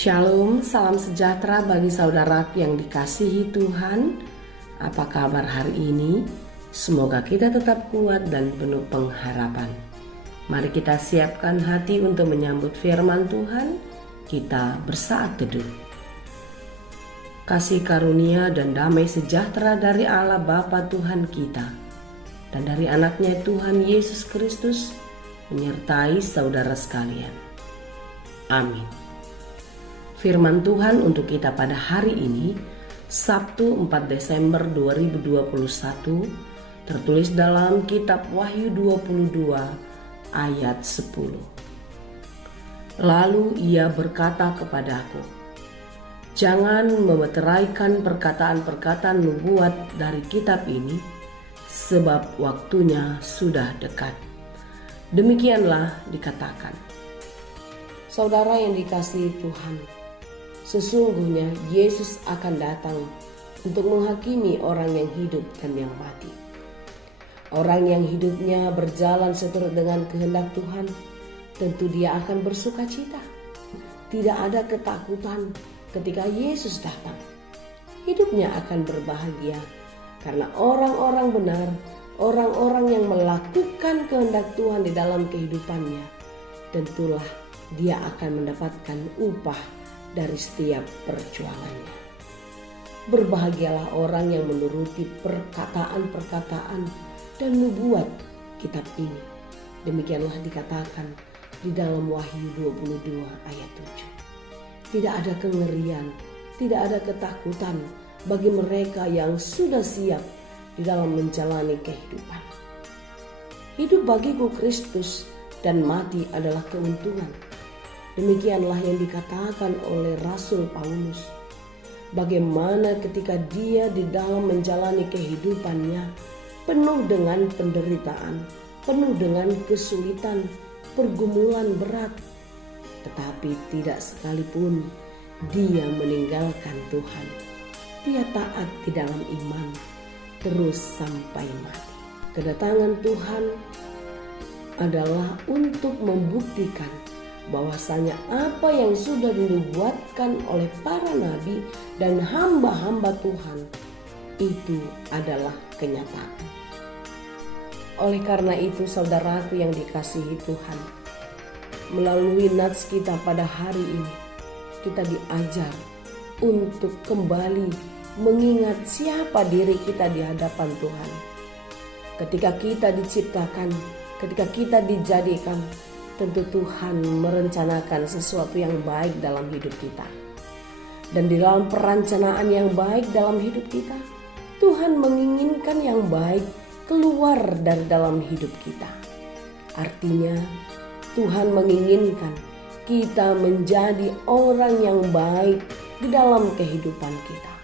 Shalom, salam sejahtera bagi saudara yang dikasihi Tuhan. Apa kabar hari ini? Semoga kita tetap kuat dan penuh pengharapan. Mari kita siapkan hati untuk menyambut firman Tuhan. Kita bersaat teduh. Kasih karunia dan damai sejahtera dari Allah Bapa Tuhan kita dan dari anaknya Tuhan Yesus Kristus menyertai saudara sekalian. Amin. Firman Tuhan untuk kita pada hari ini, Sabtu 4 Desember 2021, tertulis dalam kitab Wahyu 22 ayat 10. Lalu ia berkata kepadaku, jangan memeteraikan perkataan-perkataan nubuat dari kitab ini, sebab waktunya sudah dekat. Demikianlah dikatakan. Saudara yang dikasihi Tuhan, sesungguhnya Yesus akan datang untuk menghakimi orang yang hidup dan yang mati. Orang yang hidupnya berjalan seturut dengan kehendak Tuhan, tentu dia akan bersuka cita. Tidak ada ketakutan ketika Yesus datang. Hidupnya akan berbahagia karena orang-orang benar, orang-orang yang melakukan kehendak Tuhan di dalam kehidupannya, tentulah dia akan mendapatkan upah dari setiap perjuangannya. Berbahagialah orang yang menuruti perkataan-perkataan dan nubuat kitab ini. Demikianlah dikatakan di dalam Wahyu 22 ayat 7. Tidak ada kengerian, tidak ada ketakutan bagi mereka yang sudah siap di dalam menjalani kehidupan. Hidup bagiku Kristus dan mati adalah keuntungan. Demikianlah yang dikatakan oleh Rasul Paulus. Bagaimana ketika dia di dalam menjalani kehidupannya penuh dengan penderitaan, penuh dengan kesulitan, pergumulan berat, tetapi tidak sekalipun dia meninggalkan Tuhan. Dia taat di dalam iman terus sampai mati. Kedatangan Tuhan adalah untuk membuktikan bahwasanya apa yang sudah dinubuatkan oleh para nabi dan hamba-hamba Tuhan itu adalah kenyataan. Oleh karena itu saudaraku yang dikasihi Tuhan, melalui nats kita pada hari ini, kita diajar untuk kembali mengingat siapa diri kita di hadapan Tuhan. Ketika kita diciptakan, ketika kita dijadikan, tentu Tuhan merencanakan sesuatu yang baik dalam hidup kita. Dan di dalam perencanaan yang baik dalam hidup kita, Tuhan menginginkan yang baik keluar dari dalam hidup kita. Artinya, Tuhan menginginkan kita menjadi orang yang baik di dalam kehidupan kita.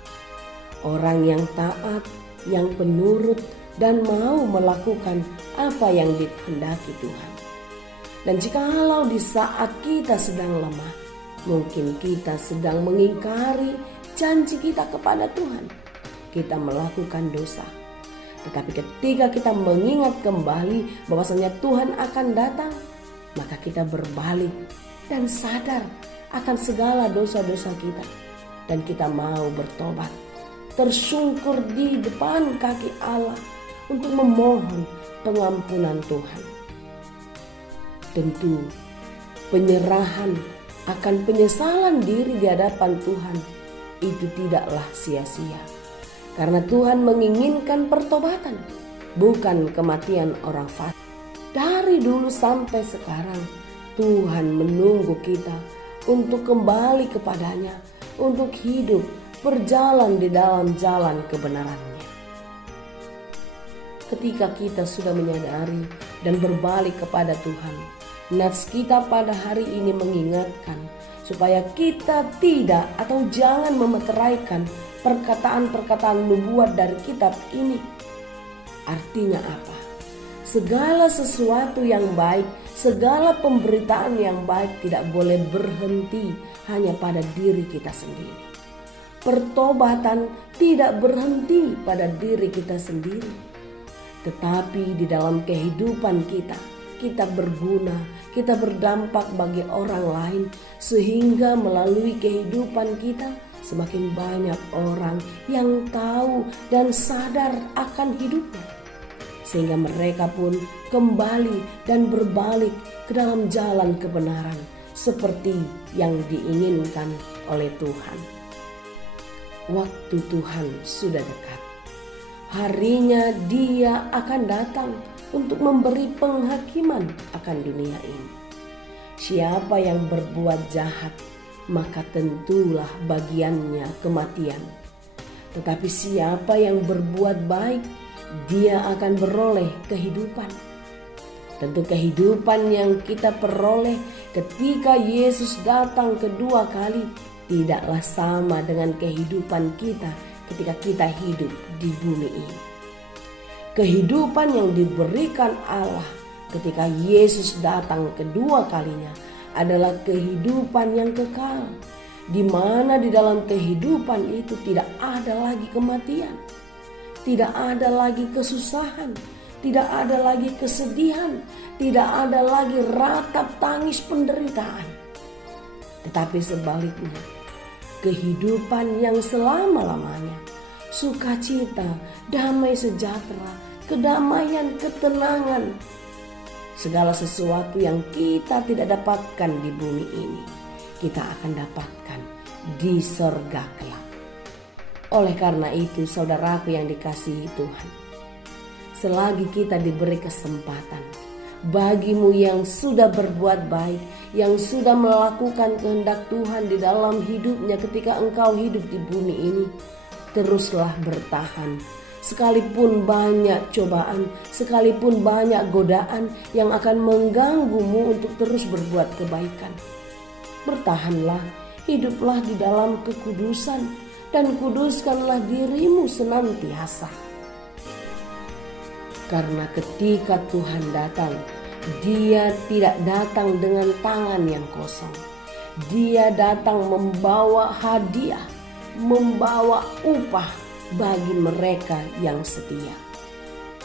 Orang yang taat, yang penurut, dan mau melakukan apa yang dikehendaki Tuhan. Dan jikalau di saat kita sedang lemah, mungkin kita sedang mengingkari janji kita kepada Tuhan, kita melakukan dosa. Tetapi ketika kita mengingat kembali bahwasanya Tuhan akan datang, maka kita berbalik dan sadar akan segala dosa-dosa kita. Dan kita mau bertobat, tersungkur di depan kaki Allah untuk memohon pengampunan Tuhan. Tentu penyerahan akan penyesalan diri di hadapan Tuhan itu tidaklah sia-sia. Karena Tuhan menginginkan pertobatan, bukan kematian orang fasik. Dari dulu sampai sekarang Tuhan menunggu kita untuk kembali kepadanya, untuk hidup berjalan di dalam jalan kebenarannya. Ketika kita sudah menyadari dan berbalik kepada Tuhan, nats kita pada hari ini mengingatkan supaya kita tidak atau jangan memeteraikan perkataan-perkataan nubuat dari kitab ini. Artinya apa? Segala sesuatu yang baik, segala pemberitaan yang baik tidak boleh berhenti hanya pada diri kita sendiri. Pertobatan tidak berhenti pada diri kita sendiri, tetapi di dalam kehidupan kita kita berguna, kita berdampak bagi orang lain, sehingga melalui kehidupan kita semakin banyak orang yang tahu dan sadar akan hidupnya, sehingga mereka pun kembali dan berbalik ke dalam jalan kebenaran seperti yang diinginkan oleh Tuhan. Waktu Tuhan sudah dekat. Harinya Dia akan datang untuk memberi penghakiman akan dunia ini. Siapa yang berbuat jahat, maka tentulah bagiannya kematian. Tetapi siapa yang berbuat baik, dia akan beroleh kehidupan. Tentu kehidupan yang kita peroleh ketika Yesus datang kedua kali tidaklah sama dengan kehidupan kita ketika kita hidup di bumi ini. Kehidupan yang diberikan Allah ketika Yesus datang kedua kalinya adalah kehidupan yang kekal, di mana di dalam kehidupan itu tidak ada lagi kematian, tidak ada lagi kesusahan, tidak ada lagi kesedihan, tidak ada lagi ratap tangis penderitaan. Tetapi sebaliknya, kehidupan yang selama-lamanya, sukacita, damai sejahtera, kedamaian, ketenangan, segala sesuatu yang kita tidak dapatkan di bumi ini, kita akan dapatkan di sorga kelak. Oleh karena itu, saudaraku yang dikasihi Tuhan, selagi kita diberi kesempatan, bagimu yang sudah berbuat baik, yang sudah melakukan kehendak Tuhan di dalam hidupnya ketika engkau hidup di bumi ini, teruslah bertahan. Sekalipun banyak cobaan, sekalipun banyak godaan yang akan mengganggumu untuk terus berbuat kebaikan, bertahanlah, hiduplah di dalam kekudusan, dan kuduskanlah dirimu senantiasa. Karena ketika Tuhan datang, Dia tidak datang dengan tangan yang kosong. Dia datang membawa hadiah, membawa upah bagi mereka yang setia.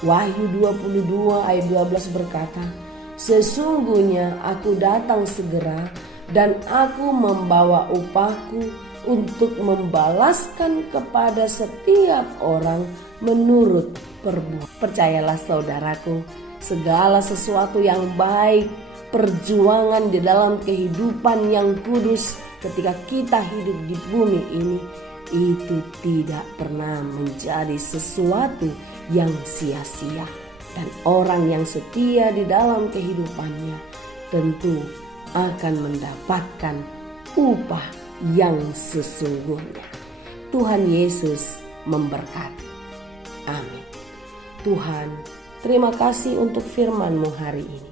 Wahyu 22 ayat 12 berkata, "Sesungguhnya aku datang segera dan aku membawa upahku untuk membalaskan kepada setiap orang menurut perbuatan." Percayalah saudaraku, segala sesuatu yang baik, perjuangan di dalam kehidupan yang kudus ketika kita hidup di bumi ini, itu tidak pernah menjadi sesuatu yang sia-sia. Dan orang yang setia di dalam kehidupannya tentu akan mendapatkan upah yang sesungguhnya. Tuhan Yesus memberkati. Amin. Tuhan, terima kasih untuk firman-Mu hari ini.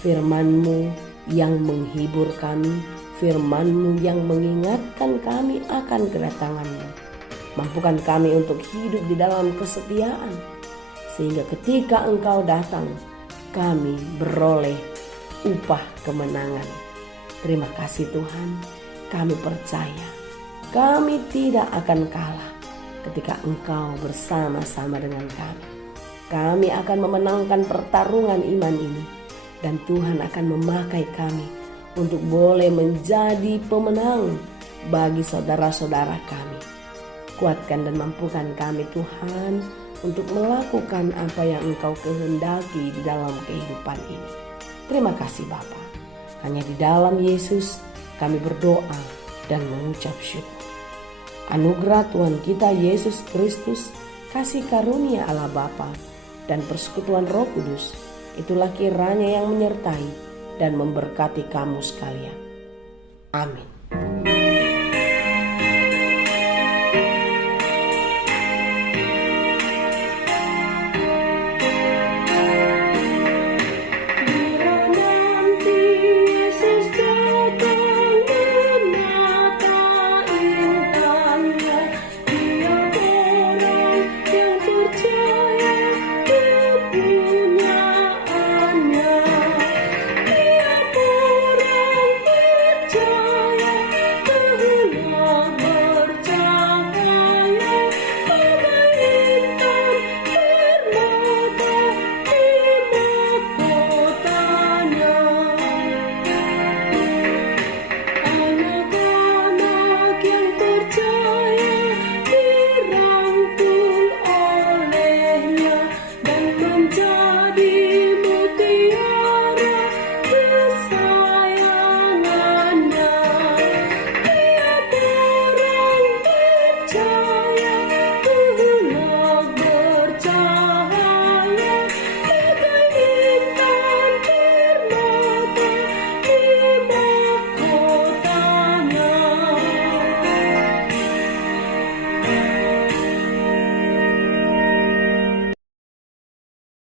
Firman-Mu yang menghibur kami, firman-Mu yang mengingatkan kami akan kedatangan-Mu. Mampukan kami untuk hidup di dalam kesetiaan, sehingga ketika Engkau datang, kami beroleh upah kemenangan. Terima kasih Tuhan, kami percaya kami tidak akan kalah ketika Engkau bersama-sama dengan kami. Kami akan memenangkan pertarungan iman ini, dan Tuhan akan memakai kami untuk boleh menjadi pemenang bagi saudara-saudara kami. Kuatkan dan mampukan kami Tuhan untuk melakukan apa yang Engkau kehendaki di dalam kehidupan ini. Terima kasih Bapa. Hanya di dalam Yesus kami berdoa dan mengucap syukur. Anugerah Tuhan kita Yesus Kristus, kasih karunia Allah Bapa, dan persekutuan Roh Kudus, itulah kiranya yang menyertai dan memberkati kamu sekalian. Amin.